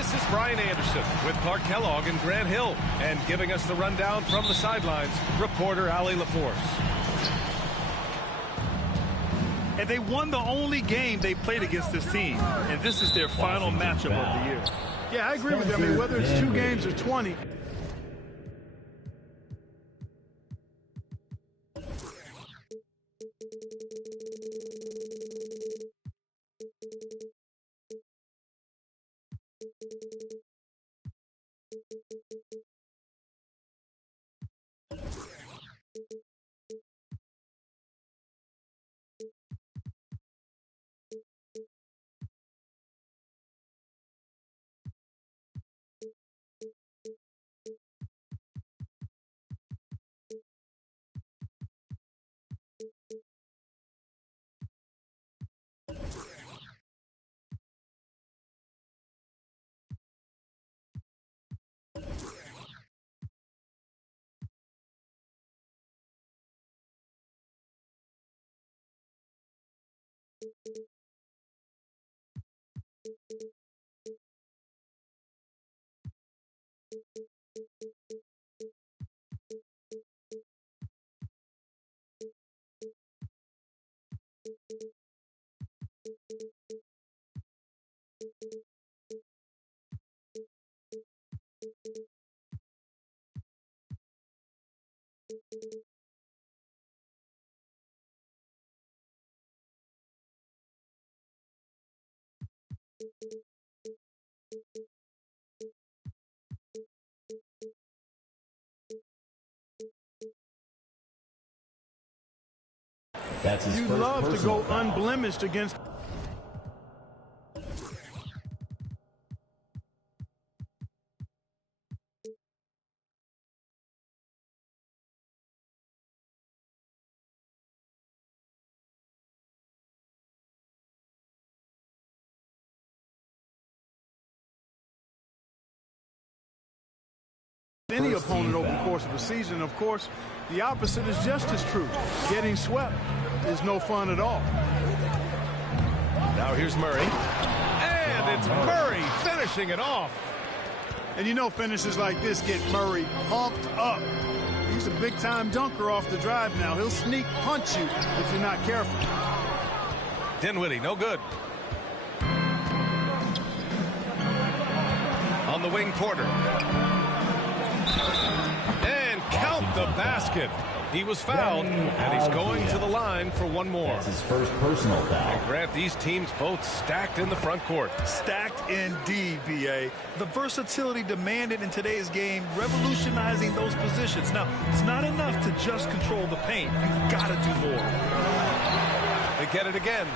This is Brian Anderson with Clark Kellogg and Grant Hill. And giving us the rundown from the sidelines, reporter Allie LaForce. And they won the only game they played against this team. And this is their final matchup of the year. Yeah, I agree with you. I mean, whether it's 2 games or 20. That's his You'd first love to go foul. unblemished against. Any opponent over the course of a season. Of course, the opposite is just as true. Getting swept is no fun at all. Now here's Murray. And it's Murray finishing it off. And you know finishes like this get Murray pumped up. He's a big-time dunker off the drive now. He'll sneak punch you if you're not careful. Dinwiddie, no good. On the wing, Porter. And count the basket. He was fouled, and he's going to the line for one more. That's his first personal foul. And Grant, these teams both stacked in the front court. Stacked indeed, B.A. The versatility demanded in today's game, revolutionizing those positions. Now, it's not enough to just control the paint. You've got to do more. They get it again.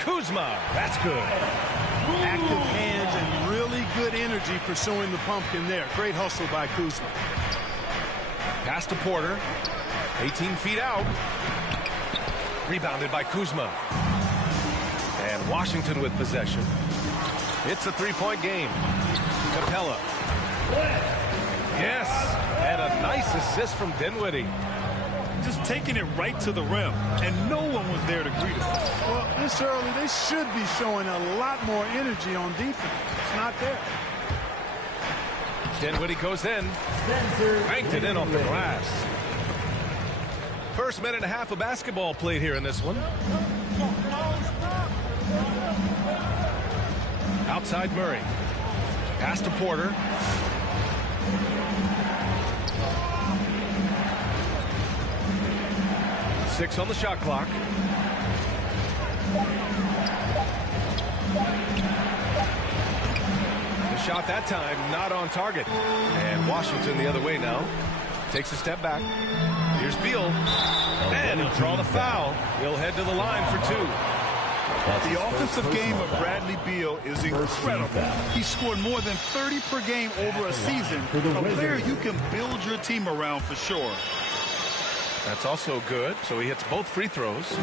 Kuzma, that's good. Active hands and really good energy pursuing the pumpkin there. Great hustle by Kuzma. Pass to Porter. 18 feet out. Rebounded by Kuzma. And Washington with possession. It's a three-point game. Capella. Yes. And a nice assist from Dinwiddie. Just taking it right to the rim, and no one was there to greet him. Well, this early, they should be showing a lot more energy on defense. It's not there. Dinwiddie goes in. Banked it in off the glass. First minute and a half of basketball played here in this one. Outside Murray. Pass to Porter. Six on the shot clock. The shot that time not on target. And Washington the other way now. Takes a step back. Here's Beal. And he'll draw the foul. He'll head to the line for two. The offensive game of Bradley Beal is incredible. He scored more than 30 per game over a season. A player you can build your team around for sure. That's also good. So he hits both free throws.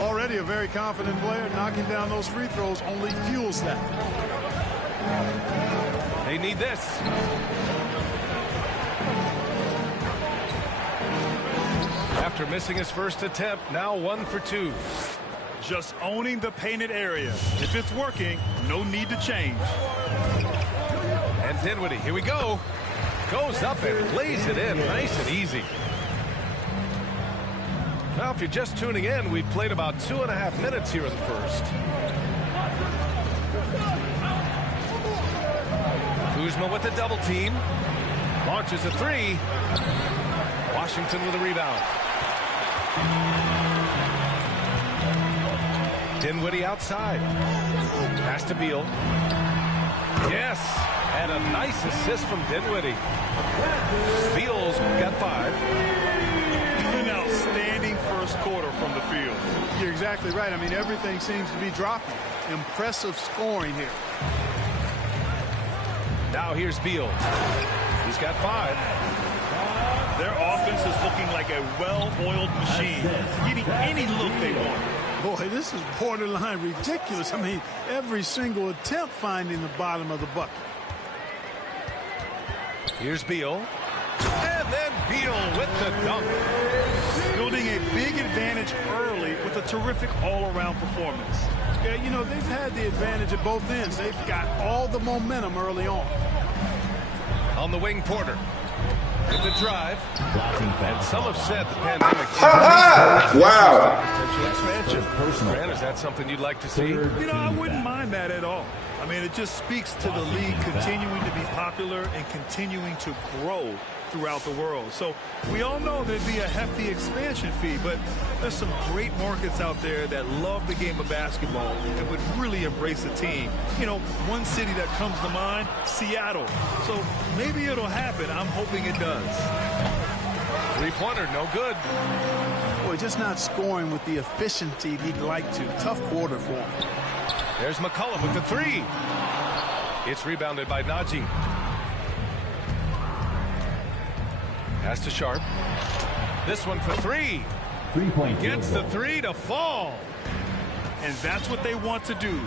Already a very confident player. Knocking down those free throws only fuels that. They need this. After missing his first attempt, now 1 for 2. Just owning the painted area. If it's working, no need to change. And Dinwiddie, here we go. Goes up and lays it in, nice and easy. Now, if you're just tuning in, we've played about 2.5 minutes here in the first. Kuzma with the double team. Launches a three. Washington with a rebound. Dinwiddie outside. Pass to Beal. Yes, and a nice assist from Dinwiddie. Beal's got 5. An outstanding first quarter from the field. You're exactly right. I mean, everything seems to be dropping. Impressive scoring here. Now here's Beal. He's got 5. Their offense is looking like a well-oiled machine, getting any look they want. Boy, this is borderline ridiculous. I mean, every single attempt finding the bottom of the bucket. Here's Beal. And then Beal with the dunk. Building a big advantage early with a terrific all-around performance. Yeah, you know, they've had the advantage at both ends. They've got all the momentum early on. On the wing, Porter. With the drive. And some have said the pandemic. Wow. Potential expansion. Grant, is that something you'd like to see? You know, I wouldn't mind that at all. I mean, it just speaks to the league continuing to be popular and continuing to grow throughout the world. So we all know there'd be a hefty expansion fee, but there's some great markets out there that love the game of basketball and would really embrace a team. You know, one city that comes to mind, Seattle. So maybe it'll happen. I'm hoping it does. Three-pointer, no good. Boy, just not scoring with the efficiency he'd like to. Tough quarter for him. There's McCollum with the 3. It's rebounded by Najee. Pass to Sharp. This one for 3. 3-point Gets the 3 to fall. And that's what they want to do.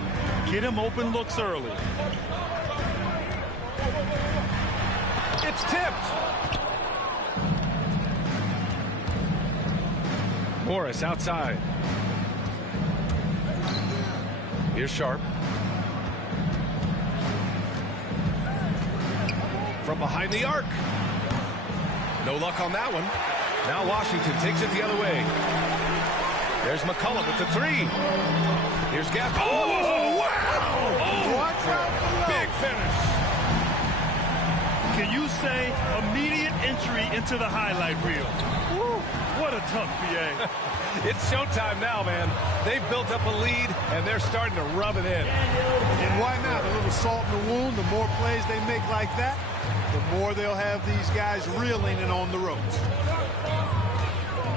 Get him open looks early. It's tipped. Morris outside. Here's Sharp. From behind the arc. No luck on that one. Now Washington takes it the other way. There's McCollum with the 3. Here's Gap. Oh, wow! Oh, big finish. Can you say immediate entry into the highlight reel? Woo, what a tough BA. It's showtime now, man. They've built up a lead, and they're starting to rub it in. And why not? A little salt in the wound. The more plays they make like that, the more they'll have these guys reeling and on the ropes.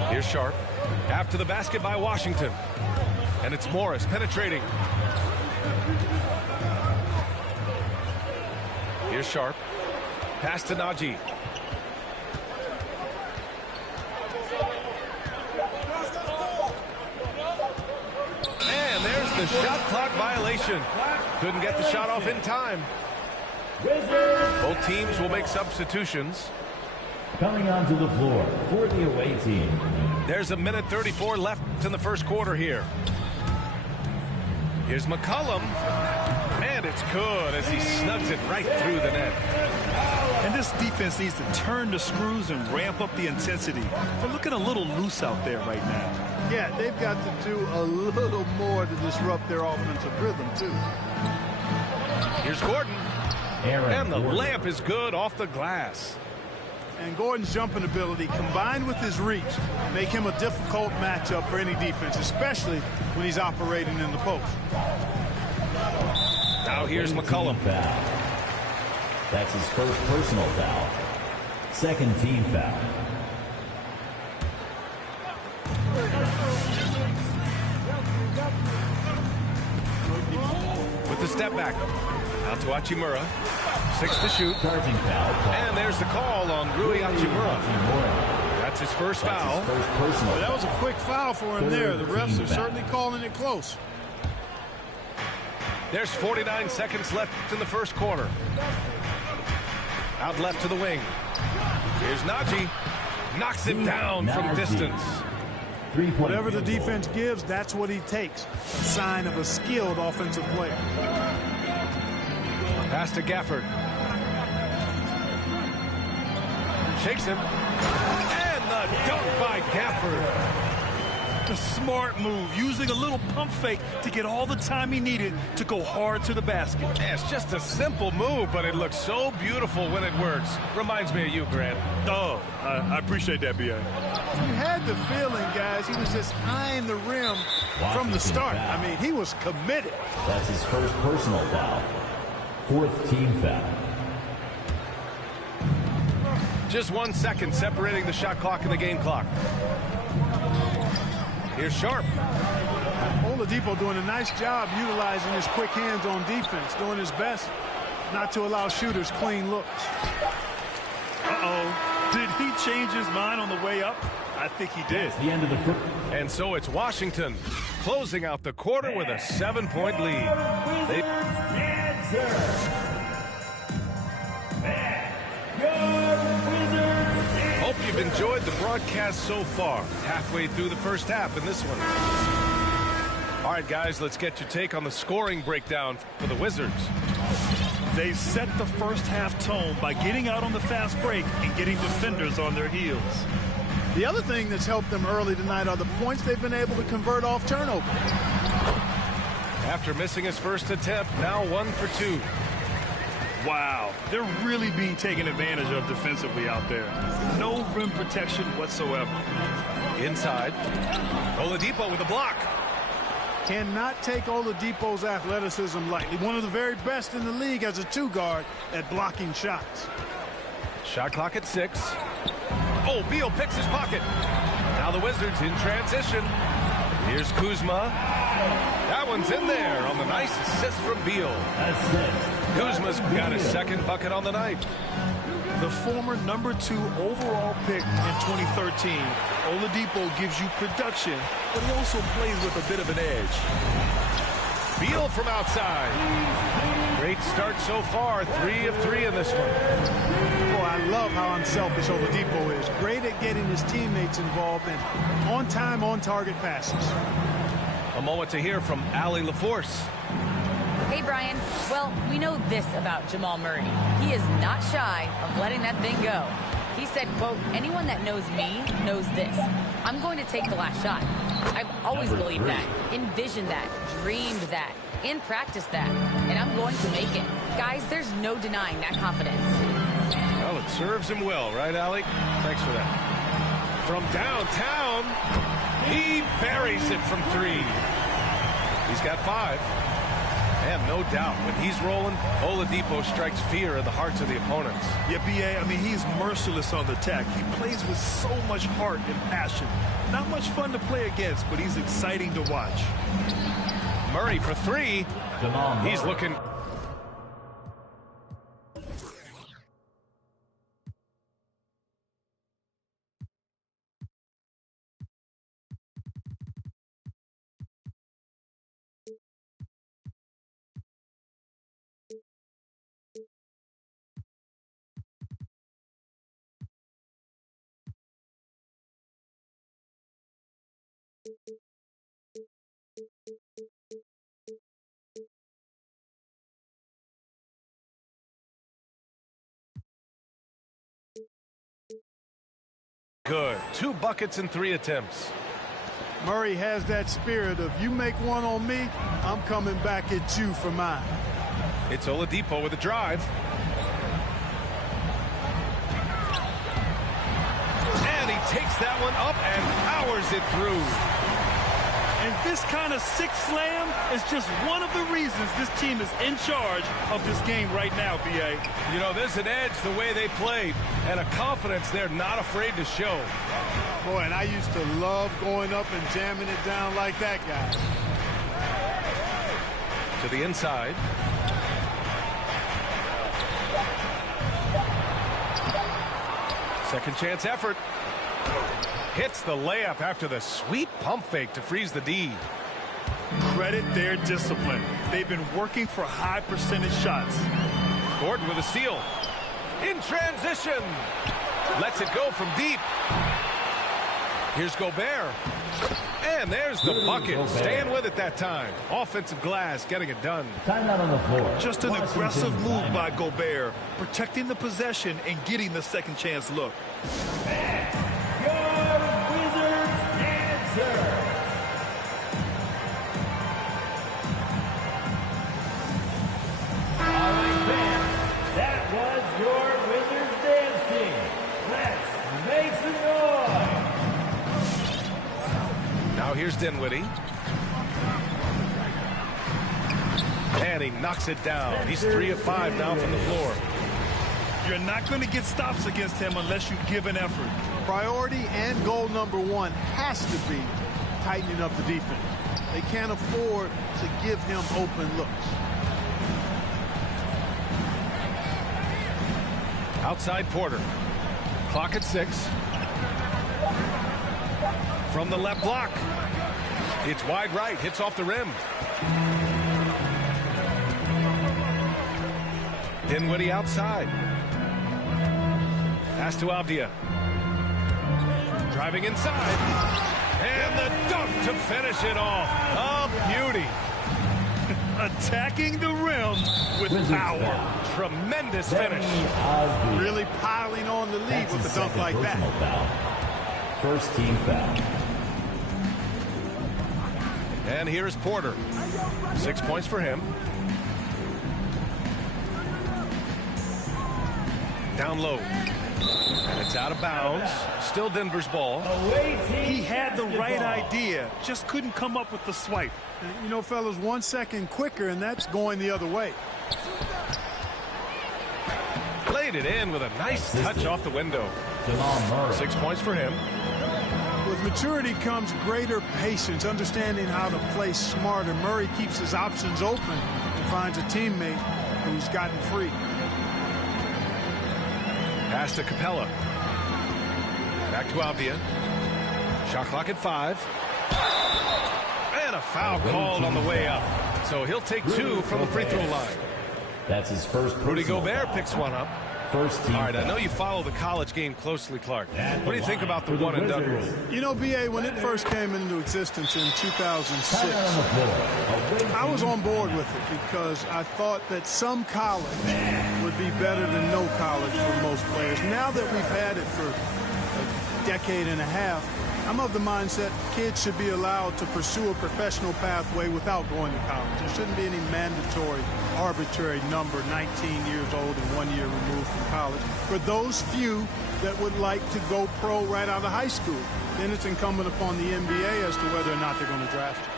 Here's Sharp. After the basket by Washington. And it's Morris penetrating. Here's Sharp. Pass to Najee. And there's the shot clock violation. Couldn't get the shot off in time. Both teams will make substitutions. Coming onto the floor for the away team. There's 1:34 left in the first quarter here. Here's McCollum. And it's good as he snugs it right through the net. And this defense needs to turn the screws and ramp up the intensity. They're looking a little loose out there right now. Yeah, they've got to do a little more to disrupt their offensive rhythm, too. Here's Gordon. And the layup is good off the glass. And Gordon's jumping ability combined with his reach make him a difficult matchup for any defense, especially when he's operating in the post. Now here's McCollum. Foul. That's his first personal foul. Second team foul. With the step back. Out to Hachimura. 6 to shoot. Charging foul. And there's the call on Rui Hachimura. That's his first foul. First personal. That was a quick foul for him there. The refs are certainly calling it close. There's 49 seconds left in the first quarter. Out left to the wing. Here's Najee. Knocks it down from distance. 3-point Whatever the field goal. defense gives, that's what he takes. A sign of a skilled offensive player. Pass to Gafford. Shakes him. And the dunk by Gafford. A smart move, using a little pump fake to get all the time he needed to go hard to the basket. Yeah, it's just a simple move, but it looks so beautiful when it works. Reminds me of you, Grant. Oh, I appreciate that, B.A. You had the feeling, guys, he was just eyeing the rim from the start. I mean, he was committed. That's his first personal foul. 4th team foul. Just 1 second separating the shot clock and the game clock. Here's Sharp. Oladipo doing a nice job utilizing his quick hands on defense, doing his best not to allow shooters clean looks. Uh-oh. Did he change his mind on the way up? I think he did. The end of the first. And so it's Washington closing out the quarter with a 7-point lead. Hope you've enjoyed the broadcast so far. Halfway through the first half in this one. All right, guys, let's get your take on the scoring breakdown for the Wizards. They set the first half tone by getting out on the fast break and getting defenders on their heels. The other thing that's helped them early tonight are the points they've been able to convert off turnover. After missing his first attempt, now 1 for 2. Wow, they're really being taken advantage of defensively out there. No rim protection whatsoever. Inside. Oladipo with a block. Cannot take Oladipo's athleticism lightly. One of the very best in the league as a two-guard at blocking shots. Shot clock at 6. Oh, Beal picks his pocket. Now the Wizards in transition. Here's Kuzma. That one's in there on the nice assist from Beal. Kuzma's got his second bucket on the night. The former number 2 overall pick in 2013, Oladipo gives you production, but he also plays with a bit of an edge. Beal from outside. Great start so far. 3 of 3 in this one. Boy, I love how unselfish Oladipo is. Great at getting his teammates involved in on-time, on-target passes. A moment to hear from Allie LaForce. Hey, Brian. Well, we know this about Jamal Murray. He is not shy of letting that thing go. He said, quote, anyone that knows me knows this. I'm going to take the last shot. I've always believed that, envisioned that, dreamed that, and practiced that. And I'm going to make it. Guys, there's no denying that confidence. Well, it serves him well, right, Allie? Thanks for that. From downtown, he buries it from 3. He's got 5. And no doubt, when he's rolling, Oladipo strikes fear in the hearts of the opponents. Yeah, B.A., I mean, he's merciless on the attack. He plays with so much heart and passion. Not much fun to play against, but he's exciting to watch. Murray for 3. He's looking... Good. 2 buckets and 3 attempts. Murray has that spirit of, you make one on me, I'm coming back at you for mine. It's Oladipo with a drive. And he takes that one up and powers it through. And this kind of sick slam is just one of the reasons this team is in charge of this game right now, B.A. You know, there's an edge the way they played and a confidence they're not afraid to show. Boy, and I used to love going up and jamming it down like that guy. To the inside. Second chance effort. Hits the layup after the sweet pump fake to freeze the D. Credit their discipline. They've been working for high percentage shots. Gordon with a steal. In transition. Lets it go from deep. Here's Gobert. And there's the bucket. Staying with it that time. Offensive glass getting it done. Timeout on the floor. Just an Washington aggressive move timeout. by Gobert, protecting the possession and getting the second chance look. Your Wizards answer. All right, fans, that was your Wizards dance team. Let's make some noise. Now here's Dinwiddie. And he knocks it down. He's 3 of 5 now from the floor. You're not going to get stops against him unless you give an effort. Priority and goal number one has to be tightening up the defense. They can't afford to give him open looks. Outside Porter. Clock at 6. From the left block. It's wide right. Hits off the rim. Dinwiddie outside. Pass to Avdia. Driving inside. And the dunk to finish it off. A beauty. Attacking the rim with power. Tremendous finish. Really piling on the lead with a dunk like that. Foul. First team foul. And here's Porter. 6 points for him. Down low. And it's out of bounds. Still Denver's ball. He had the right idea, just couldn't come up with the swipe. You know, fellas, 1 second quicker, and that's going the other way. Played it in with a nice touch off the window. Jamal Murray. 6 points for him. With maturity comes greater patience, understanding how to play smarter. Murray keeps his options open and finds a teammate who's gotten free. Pass to Capella. Back to Avdia. Shot clock at 5. And a foul called on the way up. So he'll take 2 from the free throw line. That's his first. Rudy personal Gobert foul. picks one up. First team. All right, I foul. know you follow the college game closely, Clark. At What do you think about the line for one and done rule? Wizards. You know, B.A., when it first came into existence in 2006, Timeout on the floor. Away I was team on board with it because I thought that some college would be better than no college for most players. Now that we've had it for a decade and a half, I'm of the mindset kids should be allowed to pursue a professional pathway without going to college. There shouldn't be any mandatory, arbitrary number, 19 years old and 1 year removed from college. For those few that would like to go pro right out of high school, then it's incumbent upon the NBA as to whether or not they're going to draft you.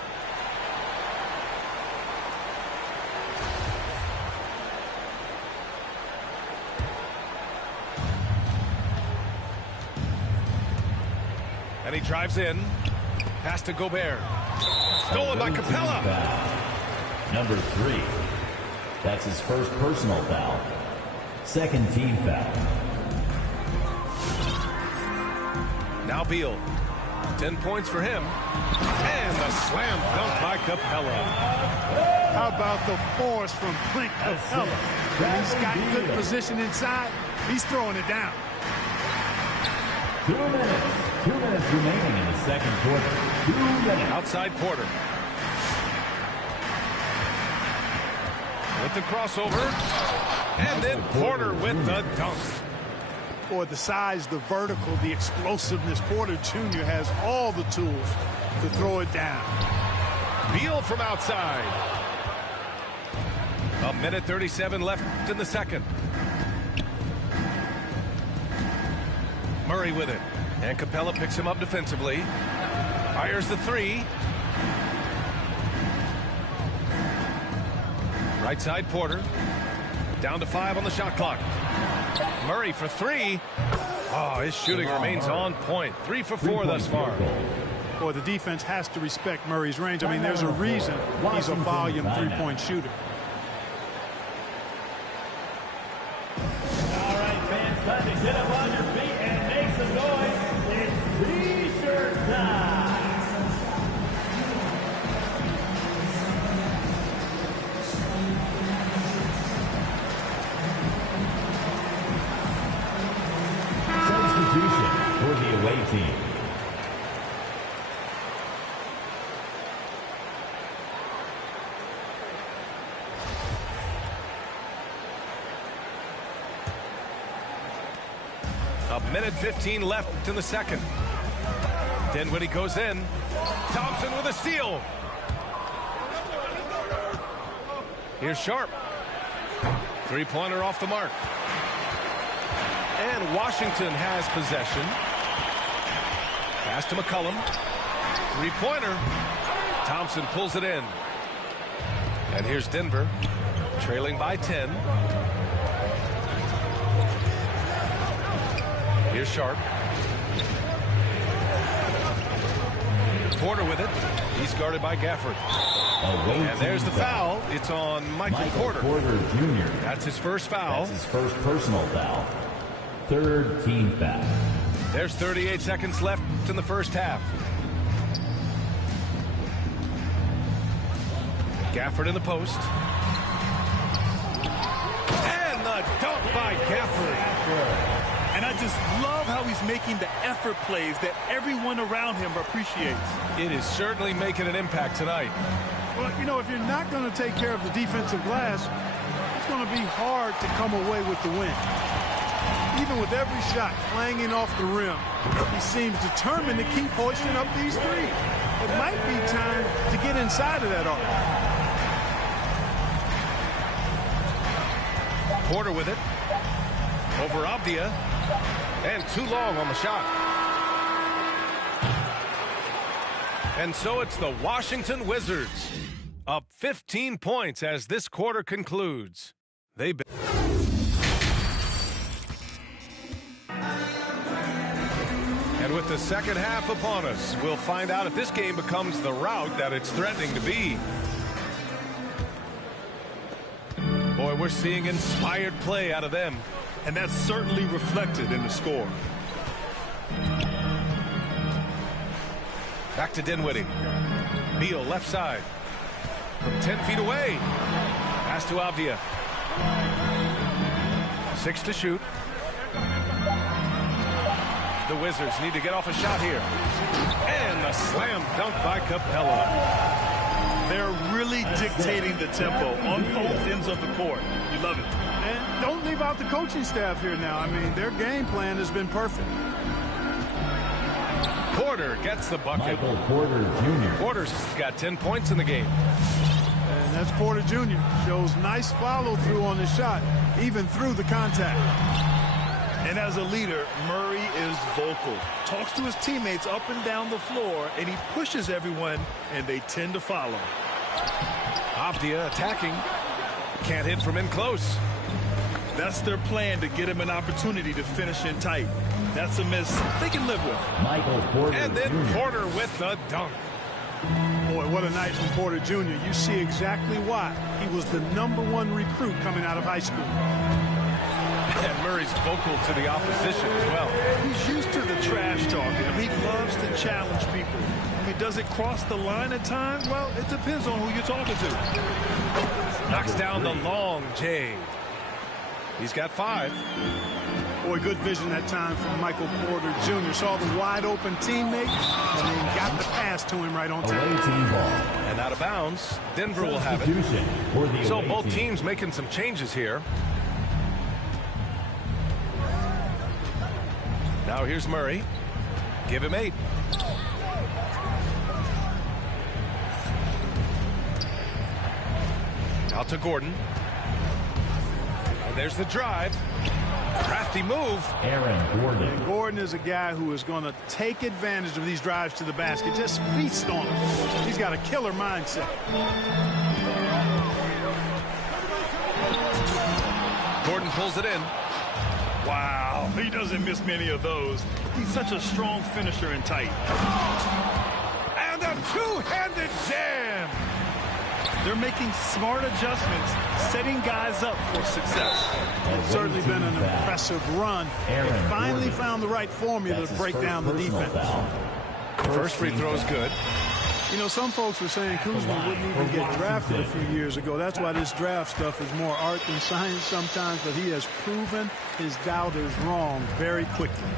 And he drives in. Pass to Gobert. Stolen by Away team Capella. foul. Number 3. That's his first personal foul. Second team foul. Now Beal. 10 points for him. And the slam dunk by Capella. How about the force from Clint Capella? He's got good position inside. He's throwing it down. 2 minutes. 2 minutes remaining in the second quarter. 2 minutes. Outside Porter. With the crossover. And then Porter with the dunk. Boy, the size, the vertical, the explosiveness. Porter Jr. has all the tools to throw it down. Beal from outside. A minute 37 left in the second. Murray with it. And Capella picks him up defensively. Fires the 3. Right side Porter. Down to 5 on the shot clock. Murray for 3. Oh, his shooting remains on point. 3 for 4 thus far. Boy, the defense has to respect Murray's range. I mean, there's a reason he's a volume three-point shooter. All right, fans, time to get up on your feet and make some noise. It's T-shirt time. Substitution for the away team. 1:15 left in the second. Dinwiddie goes in. Thompson with a steal. Here's Sharp. Three-pointer off the mark. And Washington has possession. Pass to McCollum. Three-pointer. Thompson pulls it in. And here's Denver, trailing by 10. Here's Sharp. Porter with it. He's guarded by Gafford. And there's the foul. It's on Michael Porter Jr. That's his first foul. That's his first personal foul. Third team foul. There's 38 seconds left in the first half. Gafford in the post. And the dunk by Gafford. And I just love how he's making the effort plays that everyone around him appreciates. It is certainly making an impact tonight. Well, you know, if you're not going to take care of the defensive glass, it's going to be hard to come away with the win. Even with every shot clanging off the rim, he seems determined to keep hoisting up these threes. It might be time to get inside of that arc. Porter with it. Over Avdia. And too long on the shot. And so it's the Washington Wizards up 15 points as this quarter concludes. They've been... And with the second half upon us, we'll find out if this game becomes the rout that it's threatening to be. Boy, we're seeing inspired play out of them. And that's certainly reflected in the score. Back to Dinwiddie. Beal left side. From 10 feet away. Pass to Avdia. 6 to shoot. The Wizards need to get off a shot here. And a slam dunk by Capella. They're really dictating the tempo on both ends of the court. You love it. And don't leave out the coaching staff here now. I mean, their game plan has been perfect. Porter gets the bucket. Michael Porter Jr. Porter's got 10 points in the game. And that's Porter Jr. Shows nice follow-through on the shot, even through the contact. And as a leader, Murray is vocal. Talks to his teammates up and down the floor, and he pushes everyone, and they tend to follow. Avdia attacking. Can't hit from in close. That's their plan, to get him an opportunity to finish in tight. That's a miss they can live with. Michael Porter And then Jr. Porter with the dunk. Boy, what a night from Porter Jr. You see exactly why. He was the #1 recruit coming out of high school. And Murray's vocal to the opposition as well. He's used to the trash talking. I mean, he loves to challenge people. I mean, does it cross the line at times? Well, it depends on who you're talking to. Knocks down the long J. He's got 5. Boy, good vision that time from Michael Porter Jr. Saw the wide open teammate and then got the pass to him right on Away time. team ball. And out of bounds. Denver will have it. Substitution for the So away both team. teams making some changes here. Now here's Murray. Give him 8. Out to Gordon. And there's the drive. Crafty move. Aaron Gordon. And Gordon is a guy who is going to take advantage of these drives to the basket. Just feast on them. He's got a killer mindset. Gordon pulls it in. Wow, he doesn't miss many of those. He's such a strong finisher in tight. And a two-handed jam. They're making smart adjustments, setting guys up for success. It's certainly been an impressive run. They finally found the right formula to break down the defense. First free throw is good. You know, some folks were saying Kuzma wouldn't even get drafted a few years ago. That's why this draft stuff is more art than science sometimes, but he has proven his doubters wrong very quickly.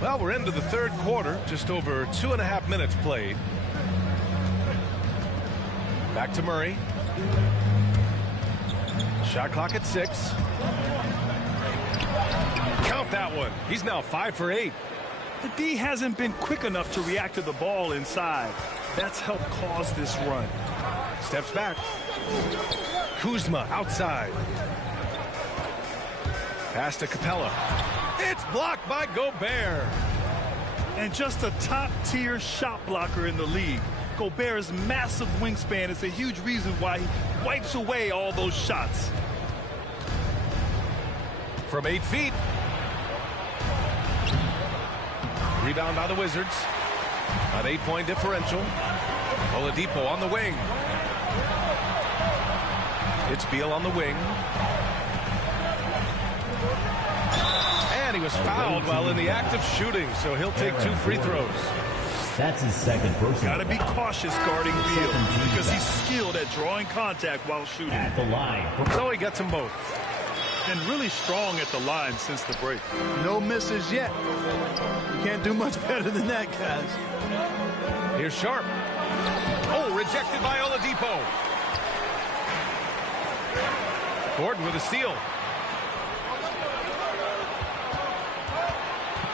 Well, we're into the third quarter, just over 2.5 minutes played. Back to Murray. Shot clock at 6. Count that one. He's now 5 for 8. The D hasn't been quick enough to react to the ball inside. That's helped cause this run. Steps back. Kuzma outside. Pass to Capella. It's blocked by Gobert. And just a top-tier shot blocker in the league. Gobert's massive wingspan is a huge reason why he wipes away all those shots. From 8 feet. Rebound by the Wizards. An 8-point differential. Oladipo on the wing. It's Beal on the wing. And he was fouled while in the act of shooting, so he'll take 2 free throws. That's his second personal. Got to be cautious guarding Beal because he's skilled at drawing contact while shooting. At the line. So he gets them both. And really strong at the line since the break. No misses yet. You can't do much better than that, guys. Here's Sharp. Oh, rejected by Oladipo. Gordon with a steal.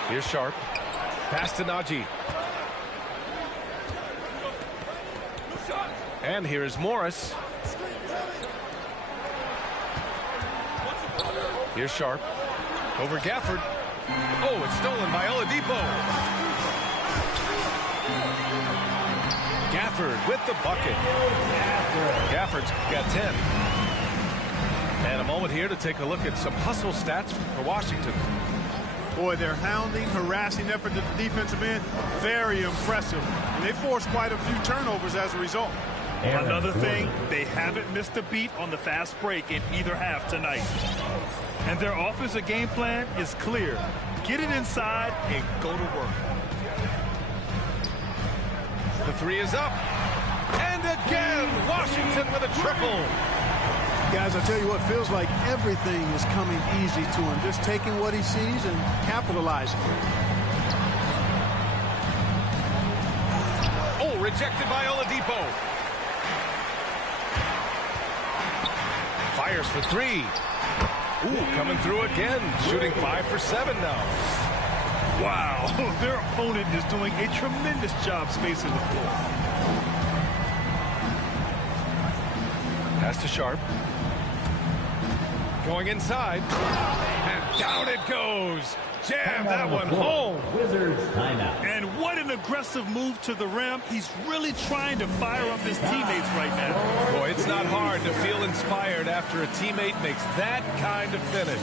Here's Sharp. Pass to Najee. And here is Morris. Here's Sharp. Over Gafford. Oh, it's stolen by Oladipo. Gafford with the bucket. Gafford's got 10. And a moment here to take a look at some hustle stats for Washington. Boy, their hounding, harassing effort at the defensive end, very impressive. And they forced quite a few turnovers as a result. Another thing, they haven't missed a beat on the fast break in either half tonight. And their offensive game plan is clear. Get it inside and go to work. The 3 is up. And again, Washington with a triple. Guys, I tell you what, feels like everything is coming easy to him. Just taking what he sees and capitalizing. Oh, rejected by Oladipo. Fires for 3. Ooh, coming through again. Shooting 5 for 7 now. Wow, their opponent is doing a tremendous job spacing the floor. Pass to Sharp. Going inside. And down it goes. Jam that one home. Wizards timeout. And what an aggressive move to the rim. He's really trying to fire up his teammates right now. Boy, it's not hard to feel inspired after a teammate makes that kind of finish.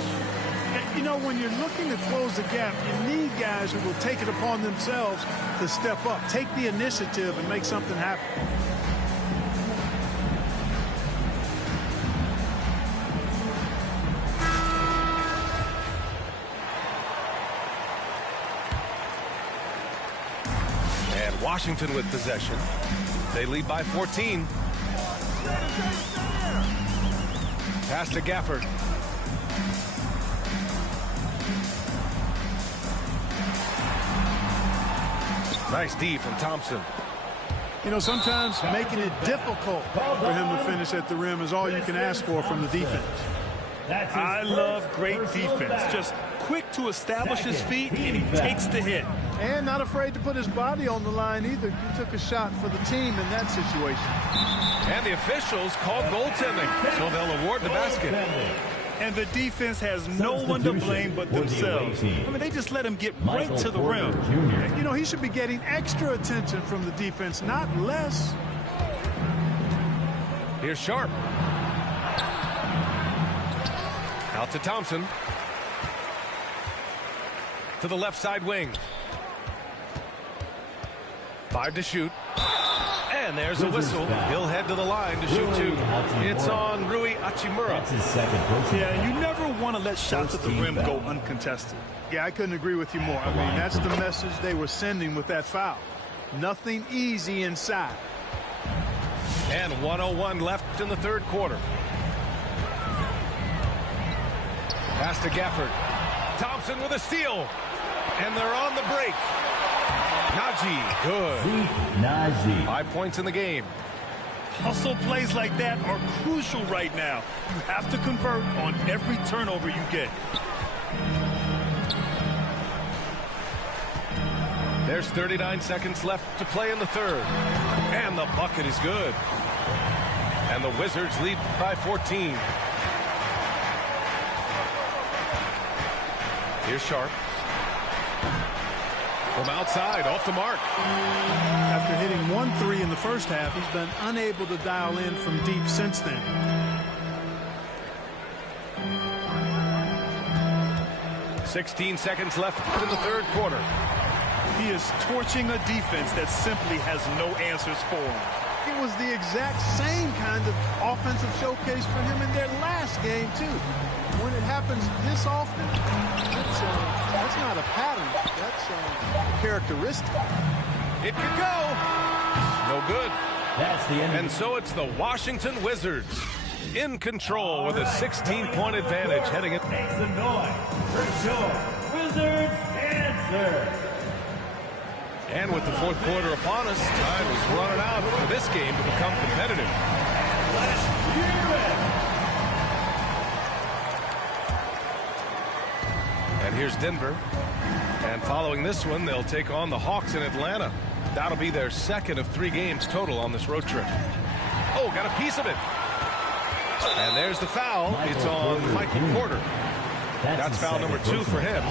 You know, when you're looking to close the gap, you need guys who will take it upon themselves to step up, take the initiative, and make something happen. And Washington with possession. They lead by 14. Pass to Gafford. Nice D from Thompson. You know, sometimes making it difficult for him to finish at the rim is all you can ask for from the defense. I love great defense. Just quick to establish his feet, and he takes the hit. And not afraid to put his body on the line either. He took a shot for the team in that situation. And the officials called goaltending, so they'll award the basket. And the defense has no one to blame but themselves. I mean, they just let him get right to the rim. You know, he should be getting extra attention from the defense, not less. Here's Sharp. Out to Thompson. To the left side wing. 5 to shoot. And there's a whistle. He'll head to the line to shoot 2. It's on Rui Hachimura. That's his second personal. Yeah, you never want to let shots at the rim go uncontested. Yeah, I couldn't agree with you more. I mean, that's the message they were sending with that foul. Nothing easy inside. And 1:01 left in the third quarter. Pass to Gafford. Thompson with a steal. And they're on the break. Najee, good. Najee. 5 points in the game. Hustle plays like that are crucial right now. You have to convert on every turnover you get. There's 39 seconds left to play in the third. And the bucket is good. And the Wizards lead by 14. Here's Sharp. From outside, off the mark. After hitting 1 3 in the first half, he's been unable to dial in from deep since then. "16 seconds left in the third quarter. He is torching a defense that simply has no answers for him. It was the exact same kind of offensive showcase for him in their last game, too. When it happens this often, that's not a pattern. That's a characteristic. It could go. No good. That's the end. And so it's the Washington Wizards in control with a 16-point advantage heading in. Make some noise for sure. Wizards answer. And with the fourth quarter upon us, time is running out for this game to become competitive. Let's hear it. And here's Denver. And following this one, they'll take on the Hawks in Atlanta. That'll be their second of 3 games total on this road trip. Oh, got a piece of it. And there's the foul. It's on Michael Porter. That's foul number 2 for him.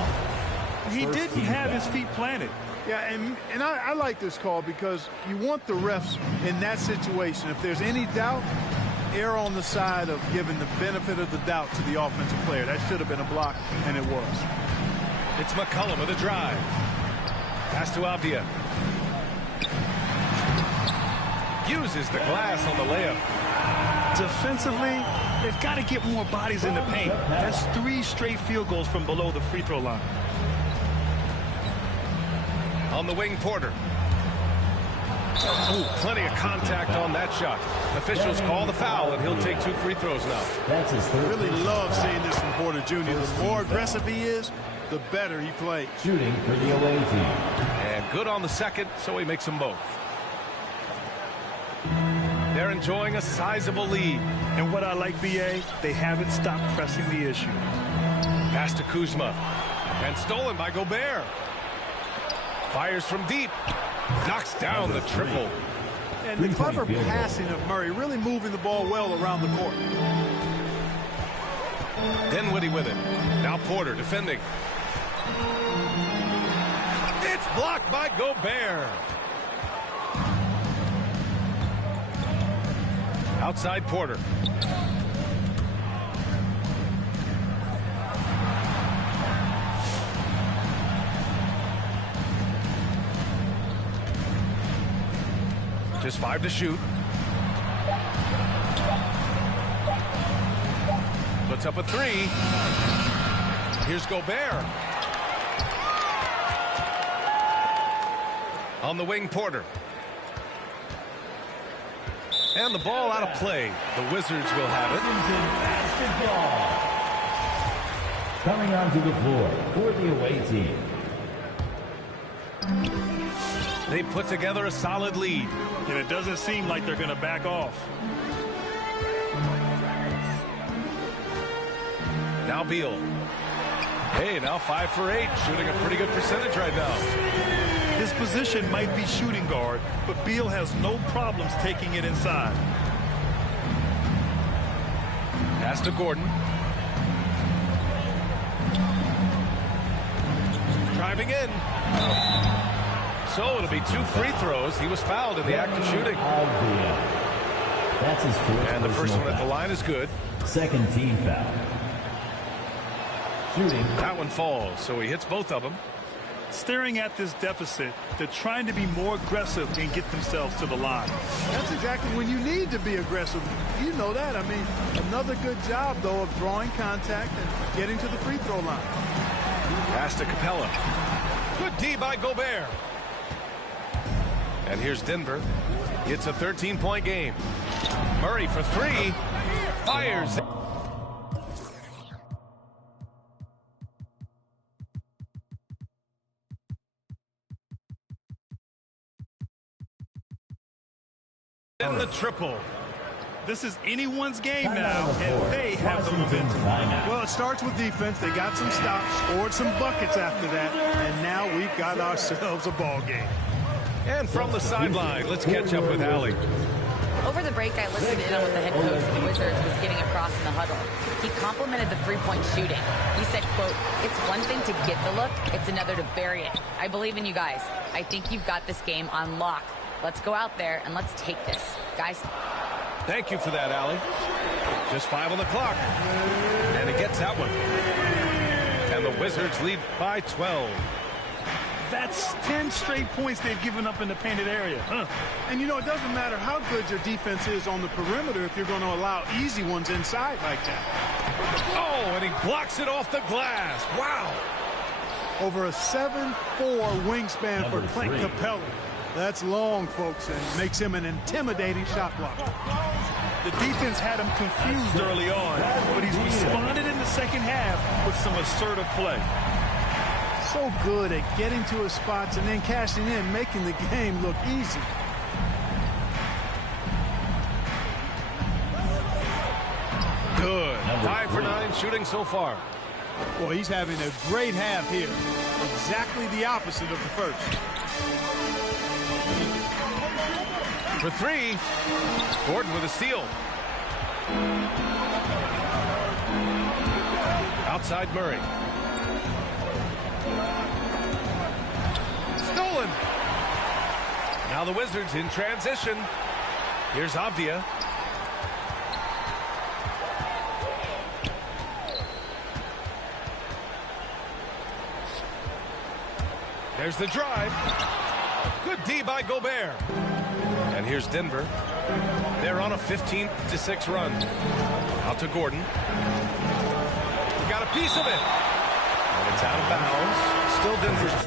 He didn't have his feet planted. Yeah, and I like this call because you want the refs in that situation. If there's any doubt, err on the side of giving the benefit of the doubt to the offensive player. That should have been a block, and it was. It's McCollum with a drive. Pass to Avdia. Uses the glass on the layup. Defensively, they've got to get more bodies in the paint. That's 3 straight field goals from below the free throw line. On the wing, Porter. Ooh, plenty of contact on that shot. Officials call the foul, and he'll take 2 free throws now. That's his third. Really love seeing this from Porter Jr. The more aggressive he is, the better he plays. Shooting for the away team. And good on the second, so he makes them both. They're enjoying a sizable lead. And what I like, B.A., they haven't stopped pressing the issue. Pass to Kuzma. And stolen by Gobert. Fires from deep. Knocks down the triple. And the clever passing of Murray, really moving the ball well around the court. Dinwiddie with it. Now Porter defending. It's blocked by Gobert. Outside Porter. Just 5 to shoot. Puts up a 3. Here's Gobert. On the wing, Porter. And the ball out of play. The Wizards will have it. Basketball. Coming onto the floor for the away team. They put together a solid lead. And it doesn't seem like they're going to back off. Now Beal. Hey, now 5 for 8. Shooting a pretty good percentage right now. His position might be shooting guard, but Beal has no problems taking it inside. Pass to Gordon. Driving in. So it'll be 2 free throws. He was fouled in the act of shooting. That's his fourth. And the first one at the line is good. Second team foul. Shooting. That one falls, so he hits both of them. Staring at this deficit, they're trying to be more aggressive and get themselves to the line. That's exactly when you need to be aggressive. You know that. I mean, another good job, though, of drawing contact and getting to the free throw line. Pass to Capella. Good D by Gobert. And here's Denver. It's a 13-point game. Murray for 3. Fires. In the triple. This is anyone's game now, and they have the momentum. Well, it starts with defense. They got some stops, scored some buckets after that, and now we've got ourselves a ball game. And from the sideline, let's catch up with Allie. Over the break, I listened in on what the head coach of the Wizards was getting across in the huddle. He complimented the three-point shooting. He said, quote, "It's one thing to get the look, it's another to bury it. I believe in you guys. I think you've got this game on lock. Let's go out there and let's take this. Guys." Thank you for that, Allie. Just 5 on the clock. And he gets that one. And the Wizards lead by 12. That's 10 straight points they've given up in the painted area. And, you know, it doesn't matter how good your defense is on the perimeter if you're going to allow easy ones inside like that. Oh, and he blocks it off the glass. Wow. Over a 7'4" wingspan for Clint Capella. That's long, folks, and makes him an intimidating shot blocker. The defense had him confused early on, but he's responded in the second half with some assertive play. So good at getting to his spots and then cashing in, making the game look easy. Good. 5 for 9 shooting so far. Boy, he's having a great half here. Exactly the opposite of the first. For 3, Gordon with a steal. Outside Murray. Stolen. Now the Wizards in transition. Here's Avdia. There's the drive. Good D by Gobert. And here's Denver. They're on a 15-6 run. Out to Gordon. He got a piece of it. And it's out of bounds. Still Denver's.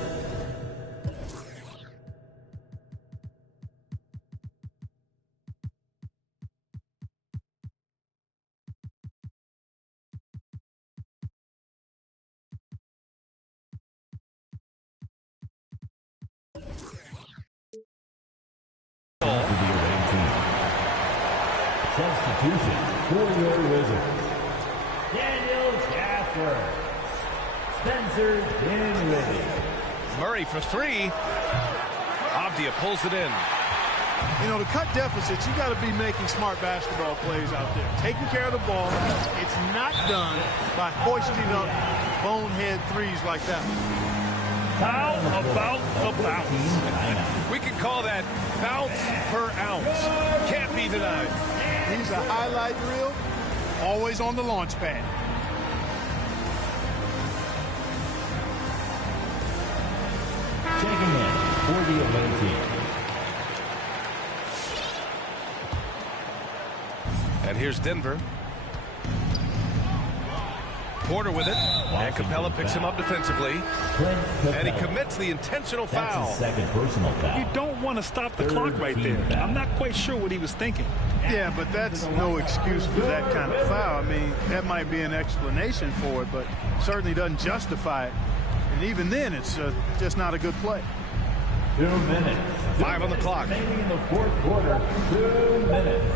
Substitution for your Wizards. Daniel Gafford. Spencer Dinwiddie. Murray for 3. Avdia pulls it in. You know, to cut deficits, you got to be making smart basketball plays out there. Taking care of the ball. It's not done by hoisting up bonehead threes like that. How about the bounce? We could call that bounce per ounce. Can't be denied. He's a highlight reel, always on the launch pad. Checking in for the away team. And here's Denver. Porter with it. And Capella picks him up defensively. And he commits the intentional foul. That's his second personal foul. You don't want to stop the clock right there. I'm not quite sure what he was thinking. Yeah, but that's no excuse for that kind of foul. I mean, that might be an explanation for it, but certainly doesn't justify it. And even then, it's just not a good play. 2 minutes. 5 on the clock. Remaining in the fourth quarter. 2 minutes.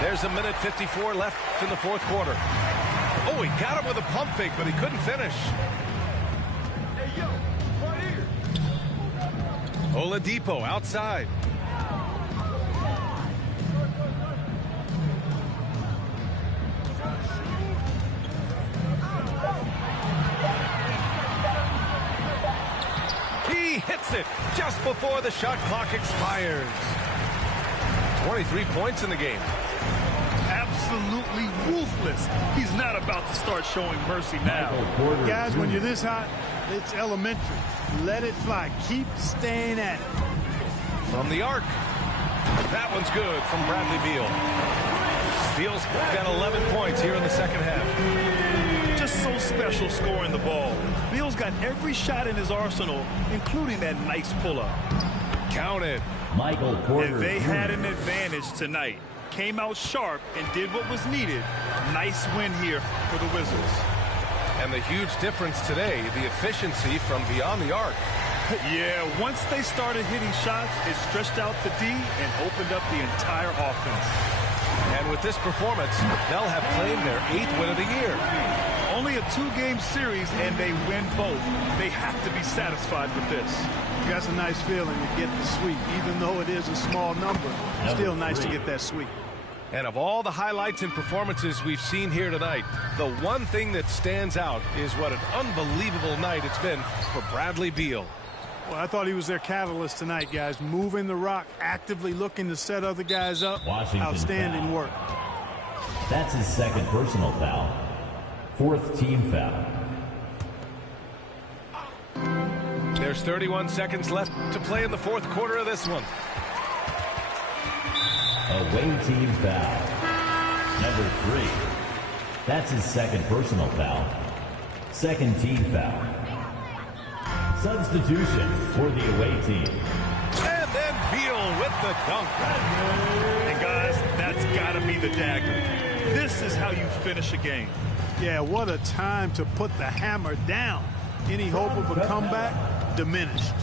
There's a minute 54 left in the fourth quarter. Oh, he got him with a pump fake, but he couldn't finish. Hey, yo, right here. Oladipo outside. He hits it just before the shot clock expires. 23 points in the game. Absolutely ruthless. He's not about to start showing mercy now. Guys, when you're this hot, it's elementary. Let it fly. Keep staying at it. From the arc. That one's good from Bradley Beal. Beal's got 11 points here in the second half. Just so special scoring the ball. Beal's got every shot in his arsenal, including that nice pull-up. Counted. Michael Porter. And they had an advantage tonight. Came out sharp and did what was needed. Nice win here for the Wizards. And the huge difference today, the efficiency from beyond the arc. Yeah, once they started hitting shots, it stretched out the D and opened up the entire offense. And with this performance, they'll have claimed their 8th win of the year. Only a 2-game series, and they win both. They have to be satisfied with this. That's a nice feeling to get the sweep. Even though it is a small number, still nice to get that sweep. And of all the highlights and performances we've seen here tonight, the one thing that stands out is what an unbelievable night it's been for Bradley Beal. Well, I thought he was their catalyst tonight, guys. Moving the rock, actively looking to set other guys up. Washington Outstanding foul. work. That's his 2nd personal foul. 4th team foul. There's 31 seconds left to play in the 4th quarter of this one. Away team foul. Number 3. That's his 2nd personal foul. 2nd team foul. Substitution for the away team. And then Beal with the dunk. And guys, that's got to be the dagger. This is how you finish a game. Yeah, what a time to put the hammer down. Any hope of a comeback? Diminished.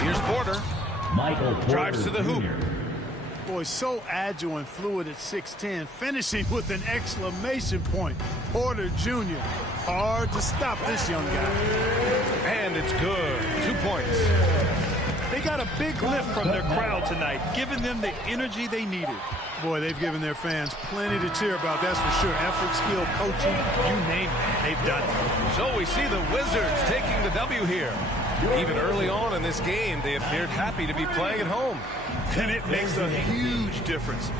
Here's Porter. Michael Porter Drives to the hoop. Jr. Boy, so agile and fluid at 6'10", finishing with an exclamation point. Porter Jr. Hard to stop this young guy. And it's good. 2 points. They got a big lift from their crowd tonight, giving them the energy they needed. Boy, they've given their fans plenty to cheer about, that's for sure. Effort, skill, coaching, you name it, they've done it. So we see the Wizards taking the W here. Even early on in this game, they appeared happy to be playing at home. And it makes a huge difference.